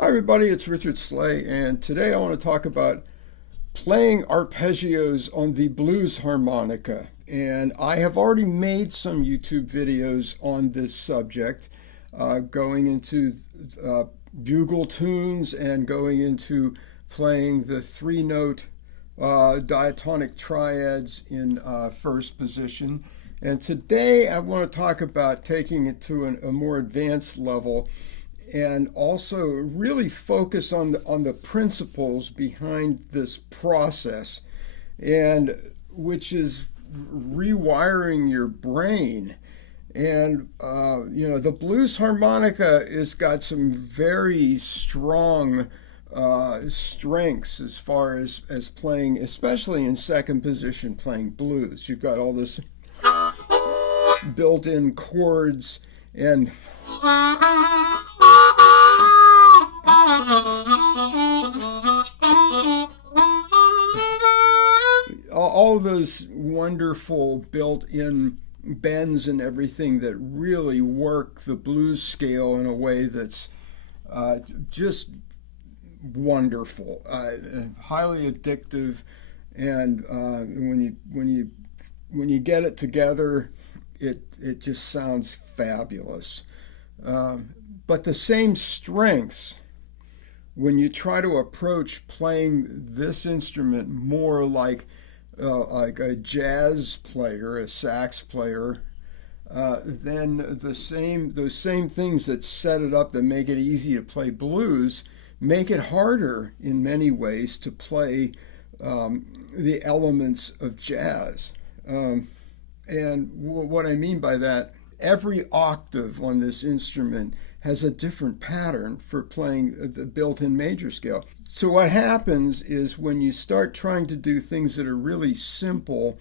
Hi, everybody, it's Sleigh, and today I want to talk about playing arpeggios on the blues harmonica. And I have already made some YouTube videos on this subject, going into uh, bugle tunes and going into playing the three note diatonic triads in first position. And today I want to talk about taking it to a more advanced level and also really focus on the principles behind this process, and which is rewiring your brain. And the blues harmonica has got some very strong strengths as far as playing, especially in second position playing blues. You've got all this built-in chords and all those wonderful built-in bends and everything that really work the blues scale in a way that's just wonderful, highly addictive, and when you get it together, it just sounds fabulous. But the same strengths, when you try to approach playing this instrument more like a jazz player, a sax player, then those same things that set it up that make it easy to play blues make it harder in many ways to play the elements of jazz. And what I mean by that, every octave on this instrument has a different pattern for playing the built-in major scale. So what happens is when you start trying to do things that are really simple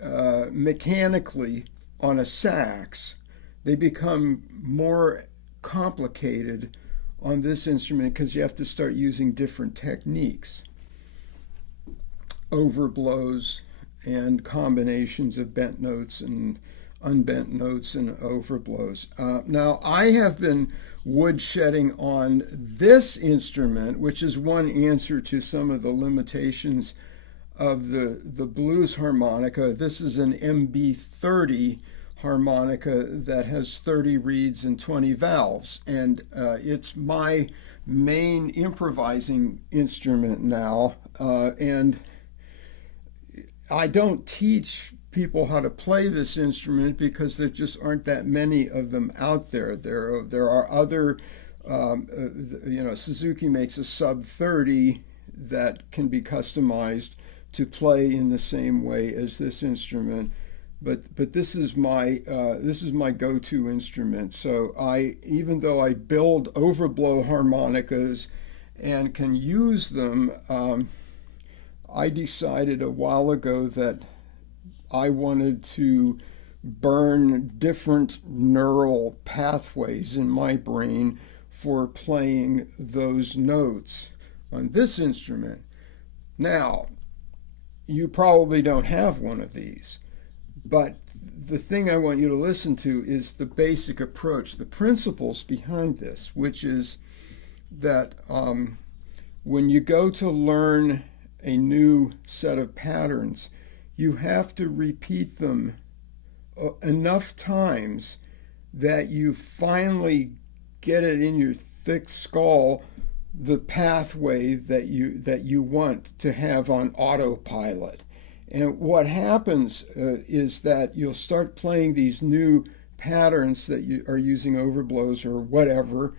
mechanically on a sax, they become more complicated on this instrument because you have to start using different techniques, overblows and combinations of bent notes and unbent notes and overblows. Now, I have been woodshedding on this instrument, which is one answer to some of the limitations of the blues harmonica. This is an MB30 harmonica that has 30 reeds and 20 valves, and it's my main improvising instrument now. And I don't teach people how to play this instrument because there just aren't that many of them out there. There are other, Suzuki makes a sub 30 that can be customized to play in the same way as this instrument. But this is my go-to instrument. So even though I build overblow harmonicas and can use them, I decided a while ago that I wanted to burn different neural pathways in my brain for playing those notes on this instrument. Now, you probably don't have one of these, but the thing I want you to listen to is the basic approach, the principles behind this, which is that when you go to learn a new set of patterns, you have to repeat them enough times that you finally get it in your thick skull, the pathway that you want to have on autopilot. And what happens is that you'll start playing these new patterns that you are using overblows or whatever,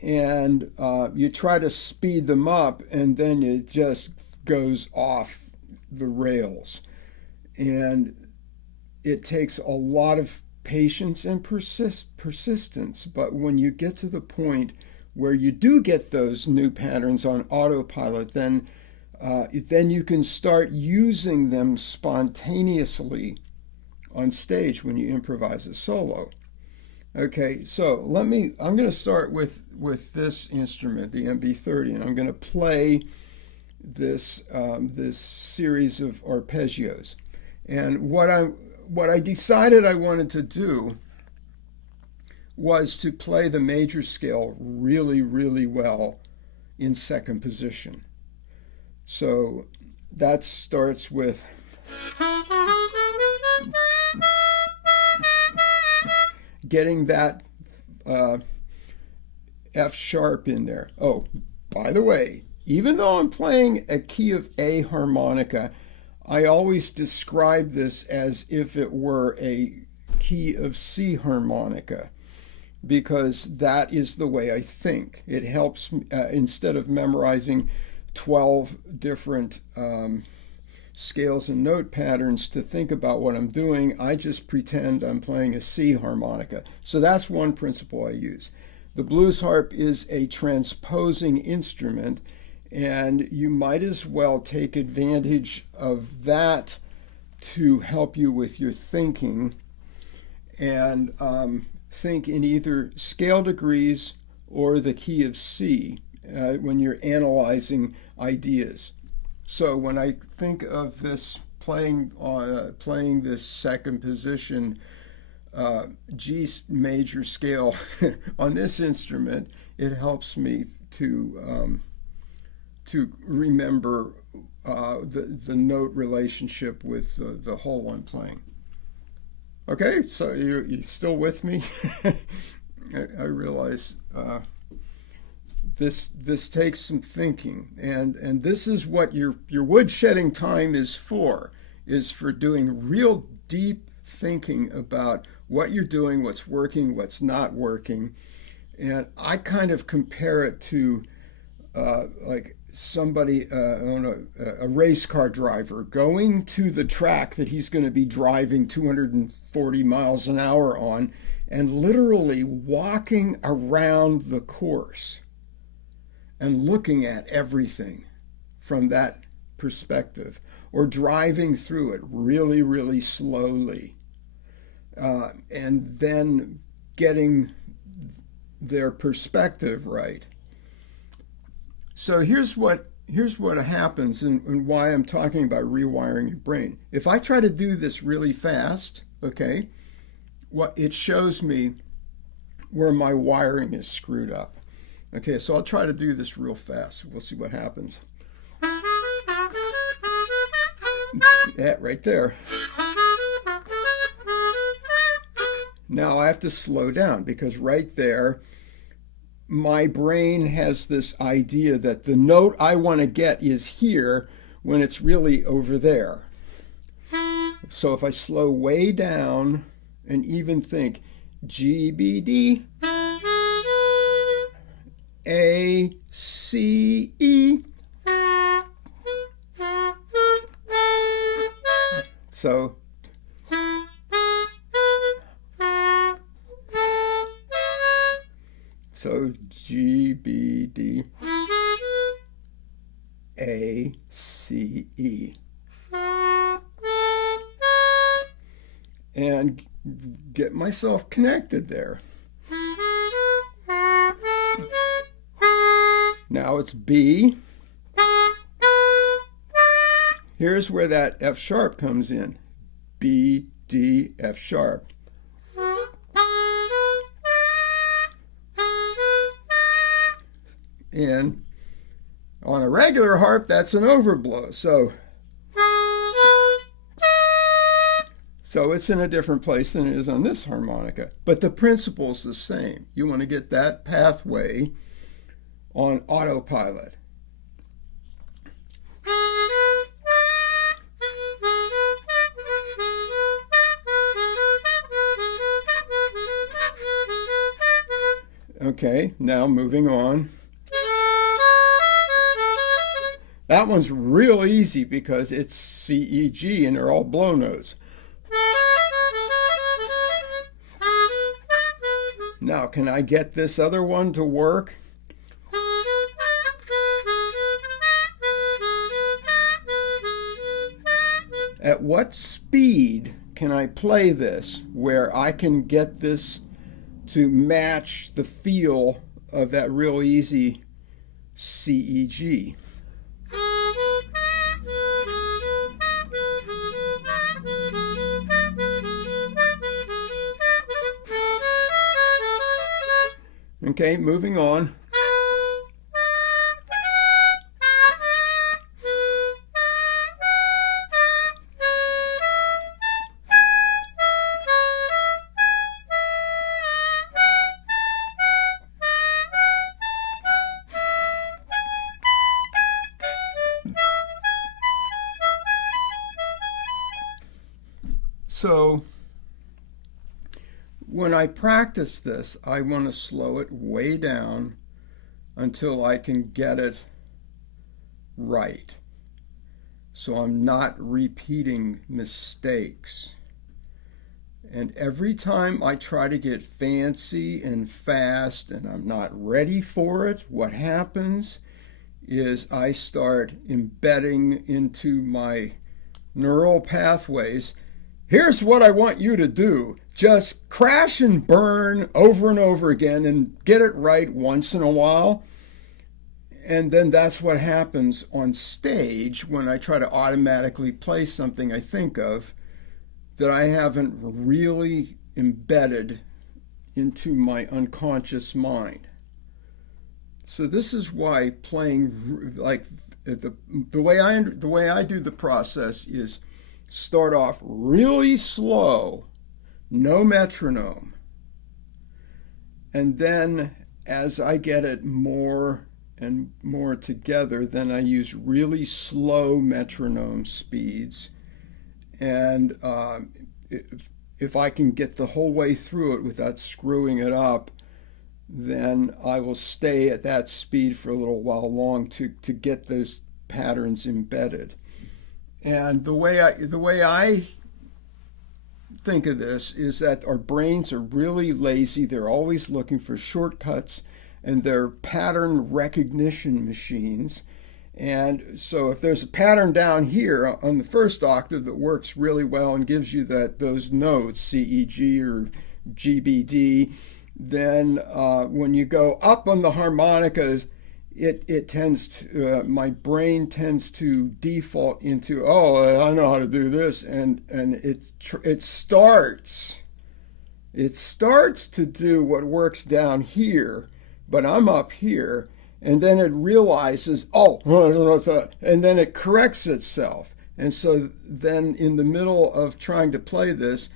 and you try to speed them up, and then it just goes off the rails. And it takes a lot of patience and persistence. But when you get to the point where you do get those new patterns on autopilot, then you can start using them spontaneously on stage when you improvise a solo. Okay, so I'm going to start with this instrument, the MB30, and I'm going to play this series of arpeggios. And what I decided I wanted to do was to play the major scale really, really well in second position. So that starts with getting that F sharp in there. Oh, by the way, even though I'm playing a key of A harmonica, I always describe this as if it were a key of C harmonica, because that is the way I think. It helps, instead of memorizing 12 different scales and note patterns to think about what I'm doing, I just pretend I'm playing a C harmonica. So that's one principle I use. The blues harp is a transposing instrument, and you might as well take advantage of that to help you with your thinking, and think in either scale degrees or the key of C when you're analyzing ideas. So when I think of this playing this second position G major scale on this instrument, it helps me to remember the note relationship with the whole I'm playing. Okay, so you still with me? I realize this takes some thinking, and this is what your woodshedding time is for doing real deep thinking about what you're doing, what's working, what's not working. And I kind of compare it to like somebody, a race car driver going to the track that he's going to be driving 240 miles an hour on, and literally walking around the course and looking at everything from that perspective, or driving through it really, really slowly, and then getting their perspective right. So here's what happens, and why I'm talking about rewiring your brain. If I try to do this really fast, okay, what it shows me where my wiring is screwed up. Okay, so I'll try to do this real fast. We'll see what happens. Yeah, right there. Now I have to slow down, because right there, my brain has this idea that the note I want to get is here when it's really over there. So if I slow way down and even think G, B, D, A, C, E. So G, B, D, A, C, E. And get myself connected there. Now it's B. Here's where that F sharp comes in. B, D, F sharp. And on a regular harp, that's an overblow. So it's in a different place than it is on this harmonica. But the principle's the same. You want to get that pathway on autopilot. Okay, now moving on. That one's real easy because it's C, E, G, and they're all blow notes. Now, can I get this other one to work? At what speed can I play this where I can get this to match the feel of that real easy C, E, G? Okay, moving on. So when I practice this, I want to slow it way down until I can get it right. So I'm not repeating mistakes. And every time I try to get fancy and fast and I'm not ready for it, what happens is I start embedding into my neural pathways. Here's what I want you to do. Just crash and burn over and over again and get it right once in a while. And then that's what happens on stage when I try to automatically play something I think of that I haven't really embedded into my unconscious mind. So this is why playing, like the way I do the process is start off really slow, no metronome. And then as I get it more and more together, then I use really slow metronome speeds. And if I can get the whole way through it without screwing it up, then I will stay at that speed for a little while long to get those patterns embedded. And the way I think of this is that our brains are really lazy. They're always looking for shortcuts, and they're pattern recognition machines. And so if there's a pattern down here on the first octave that works really well and gives you those notes, C, E, G, or G, B, D, then when you go up on the harmonicas, it tends to, my brain tends to default into, oh, I know how to do this, and it starts to do what works down here, but I'm up here, and then it realizes, oh, and then it corrects itself. And so then in the middle of trying to play this,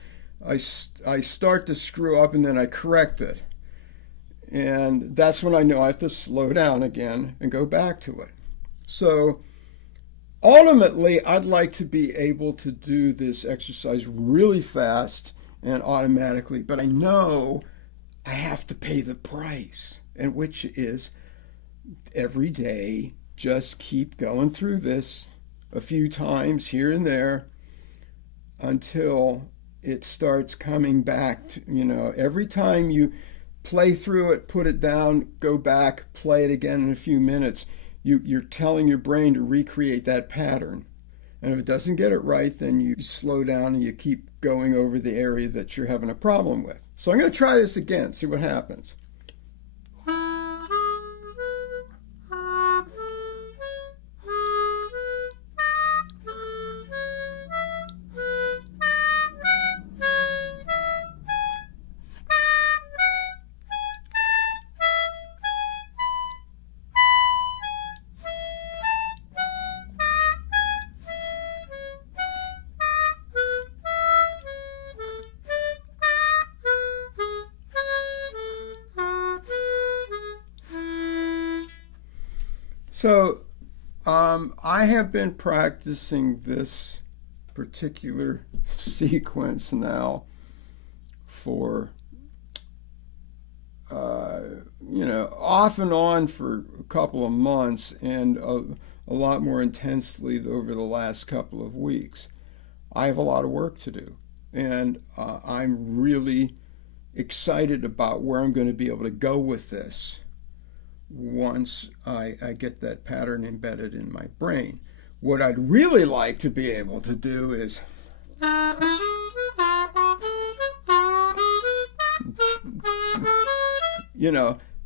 I start to screw up and then I correct it. And that's when I know I have to slow down again and go back to it. So ultimately, I'd like to be able to do this exercise really fast and automatically, but I know I have to pay the price, and which is every day, just keep going through this a few times here and there until it starts coming back to, every time you play through it, put it down, go back, play it again in a few minutes, you're telling your brain to recreate that pattern. And if it doesn't get it right, then you slow down and you keep going over the area that you're having a problem with. So I'm going to try this again, see what happens. So I have been practicing this particular sequence now for, off and on for a couple of months, and a lot more intensely over the last couple of weeks. I have a lot of work to do, and I'm really excited about where I'm going to be able to go with this once I get that pattern embedded in my brain. What I'd really like to be able to do is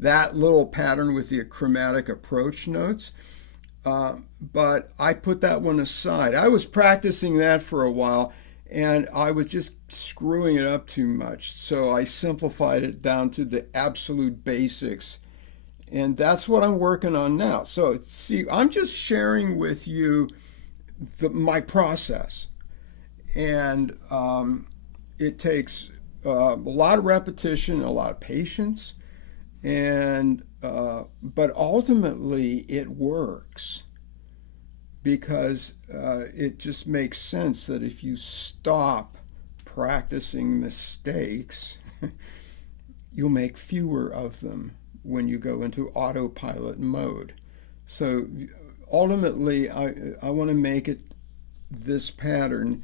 that little pattern with the chromatic approach notes. But I put that one aside. I was practicing that for a while, And I was just screwing it up too much. So I simplified it down to the absolute basics. And that's what I'm working on now. So, see, I'm just sharing with you my process. And it takes a lot of repetition, a lot of patience. And but ultimately, it works because it just makes sense that if you stop practicing mistakes, you'll make fewer of them when you go into autopilot mode. So ultimately, I want to make it this pattern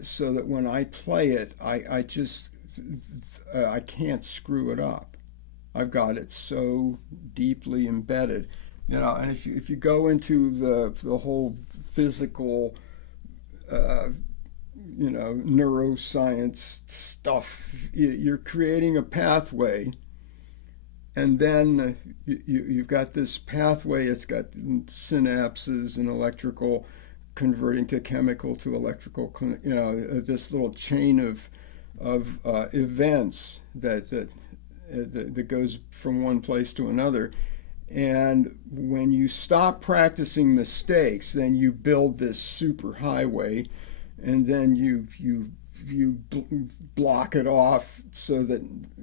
so that when I play it, I can't screw it up. I've got it so deeply embedded. And if you go into the whole physical, neuroscience stuff, you're creating a pathway, and then you've got this pathway. It's got synapses and electrical converting to chemical to electrical. This little chain of events that goes from one place to another. And when you stop practicing mistakes, then you build this super highway, and then you block it off so that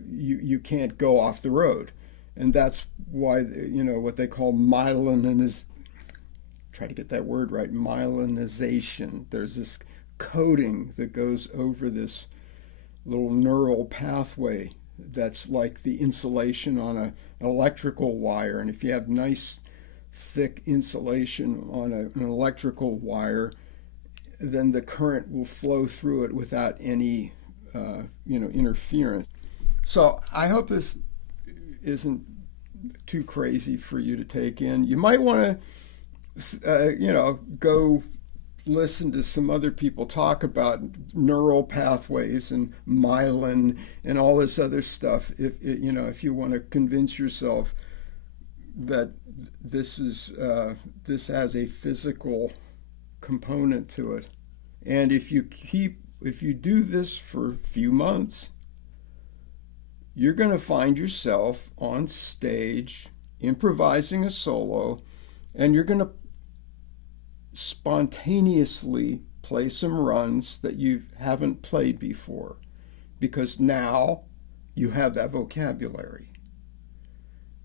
you can't go off the road. And that's why, what they call try to get that word right, myelinization. There's this coating that goes over this little neural pathway that's like the insulation on an electrical wire. And if you have nice thick insulation on an electrical wire, then the current will flow through it without any interference. So I hope this isn't too crazy for you to take in. You might want to go listen to some other people talk about neural pathways and myelin and all this other stuff. If you want to convince yourself that this has a physical component to it, and if you do this for a few months, you're going to find yourself on stage improvising a solo, and you're going to spontaneously play some runs that you haven't played before, because now you have that vocabulary.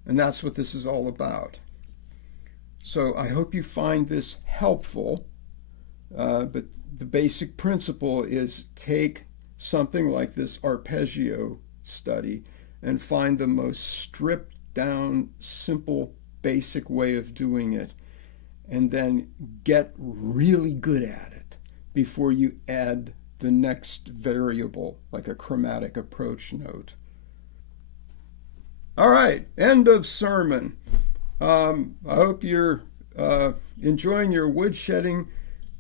And that's what this is all about. So I hope you find this helpful, but the basic principle is take something like this arpeggio study and find the most stripped down, simple, basic way of doing it, and then get really good at it before you add the next variable, like a chromatic approach note. All right, end of sermon. I hope you're enjoying your woodshedding,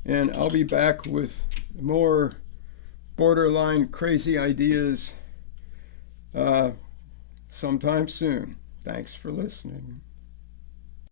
and I'll be back with more borderline crazy ideas sometime soon. Thanks for listening.